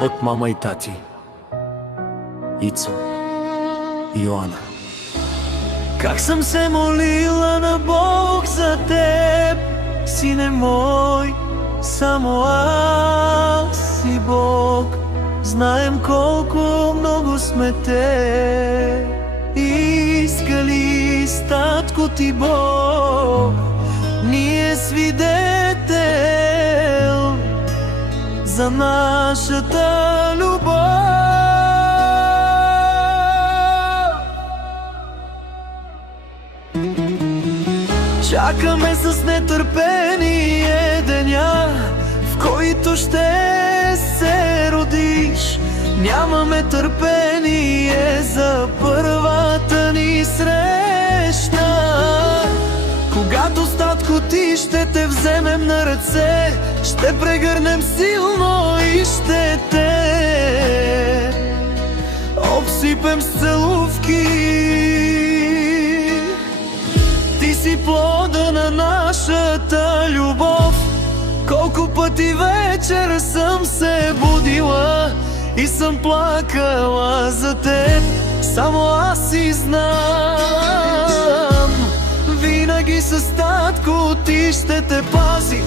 От мама и тати, Ицо и Йоана. Как съм се молила на Бог за теб, сине мой, само аз и Бог знаем колко много сме те искали с татко ти Бог. Ние свидетел за нашата любов. Чакаме с нетърпение деня, в който ще се родиш. Нямаме търпение за първата ни среща, когато с татко ти ще те вземем на ръце, ще прегърнем силно и ще те обсипем с целувки. Ти си плода на нашата любов. Колко пъти вечер съм се будила и съм плакала за теб, само аз си знам. Винаги с татко ти ще те пази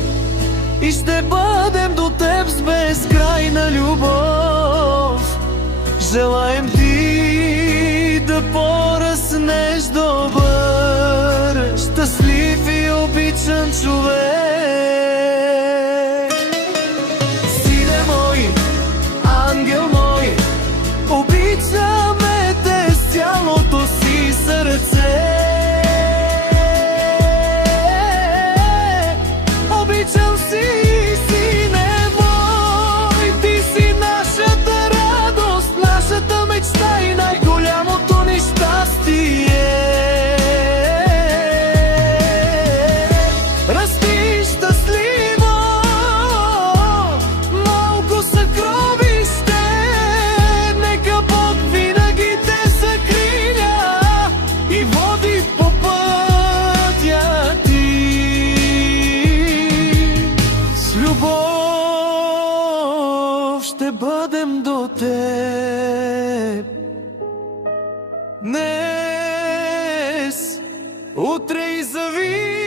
и ще бъдем до теб с безкрайна любов. Желаем ти да поръснеш добър, щастлив и обичан човек. Сине мой, ангел мой, обичаме те с цялото си сърце. Обичам си, сине мой, ти си нашата радост, нашата мечта и най-голямото ни щастие. Расти щастливо, малко съкровище, нека Бог винаги те закриля и води по пътя ти. С любов ще бъдем до теб днес, утре и завинаги.